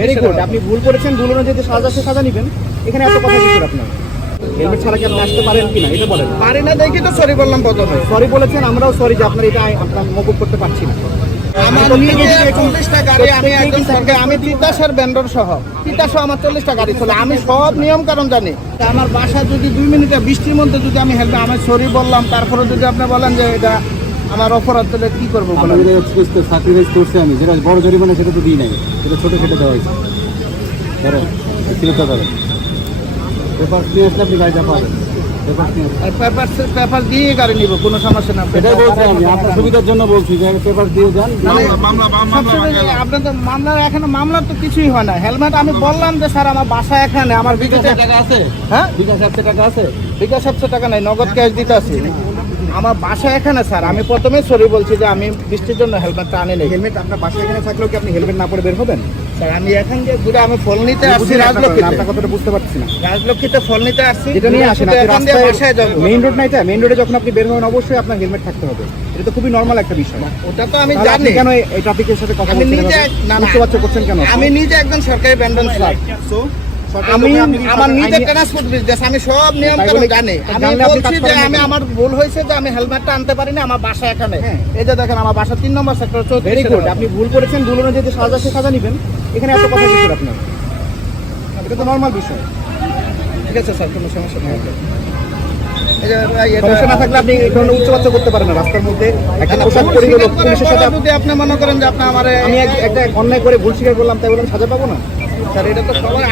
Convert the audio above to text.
Very good, আপনি ভুল করেছেন, ভুল অনুযায়ী যে সাজা সাজা নেবেন। এখানে এত কথা কিছু আপনার হেলমেট ছাড়া কি আপনি আসতে পারেন কিনা এটা বলেন। পারি না দেখি তো সরি বললাম প্রথমে। সরি বলেছেন, আমরাও সরি যে আপনার এটা আপনার মকুব করতে পারছি না। আমার নিজে 40টা গাড়ি, আমি একজন সরকার, আমি তিতাসের ভেন্ডর সহ তিতাসহ আমার 40টা গাড়ি চলে, আমি সব নিয়ম কারণ জানি। তা আমার বাসা যদি 2 মিনিটে বৃষ্টির মধ্যে যদি আমি হেলমেট আমি সরি বললাম, তারপরে যদি আপনি বলেন যে এটা আমার অপরাধ, তাহলে কি করবো বলেন? স্যাক্রিফাইস করছি আমি, যেটা বড় জরিমানা সেটা তো দিই নাই, সেটা ছোটো কেটে দেওয়া হয়েছে। ধরেন ফিরতটা ধরেন, পেপার নিয়ে আসলে আপনি গাড়িটা পাবেন। পেপার দিয়ে গাড়ি নিব, কোনো সমস্যা না। এটাই বলছি আমি, আপনার সুবিধার জন্য বলছি যে পেপার দিয়ে যান। আপনাদের মামলা, এখানে মামলার তো কিছুই হয় না। হেলমেট আমি বললাম যে স্যার আমার বাসা এখানে, আমার বিকাশ টাকা আছে, হ্যাঁ বিকাশ 700 টাকা আছে, বিকাশ 700 টাকা নাই, নগদ ক্যাশ দিতে আছে। আমার বাসা এখানে স্যার, আমি প্রথমে সরি বলছি যে আমি বৃষ্টির জন্য হেলমেটটা আনি নাই। হেলমেট আপনার বাসা এখানে থাকলেও কি আপনি হেলমেট না পরে বের হবেন? স্যার আমি এখান দিয়ে ঘুরে আমি ফল নিতে আসছি বুঝি না, আপনার রাজলক্ষ্মীতে। কথাটা বুঝতে পারছি না। রাজলক্ষ্মীতে ফল নিতে আসছি, যেটা নিয়ে আসেন আপনি এখান দিয়ে বাসায় যাবো। মেইন রোড নাই, মেইন রোডে যখন আপনি বের হবেন অবশ্যই আপনার হেলমেট থাকতে হবে। এটা তো খুবই নরমাল একটা বিষয়। ওটা তো আমি তাহলে আপনি জানি। কেন এই ট্রাফিকের সাথে কথা আমি বলছেন? নিজে না, না, উচ্চবাচ্য করছেন কেন? আমি নিজে একজন সরকারি ব্যান্ডন স্যার। আমি আমার নিজের ট্রান্সপোর্ট বিজনেস, আমি সব নিয়ম কানুন জানি। আমি বলছি যে আমি আমার ভুল হয়েছে যে আমি হেলমেটটা আনতে পারিনি, আমার বাসা এখানে। এই যে দেখেন আমার বাসা 3 নম্বর সেক্টর 34। ভেরি গুড, আপনি ভুল করেছেন, ভুল অনুযায়ী যে সাজা সাজা নেবেন। এখানে এত কথা কিছু আপনার, এটা তো নরমাল বিষয়। ঠিক আছে স্যার, কোনো সমস্যা নেই। এই যে সমস্যা না থাকলে আপনি এই ধরনের উচ্চবাচ্য করতে পারেন না রাস্তার মধ্যে। একটা পোশাক পরে গেল পুলিশের সাথে যদি আপনি মনে করেন যে আপনি আমার আমি একটা অন্যায় করে ভুল স্বীকার করলাম, তাই বললাম সাজা পাবো না? স্যার এটা তো সবাই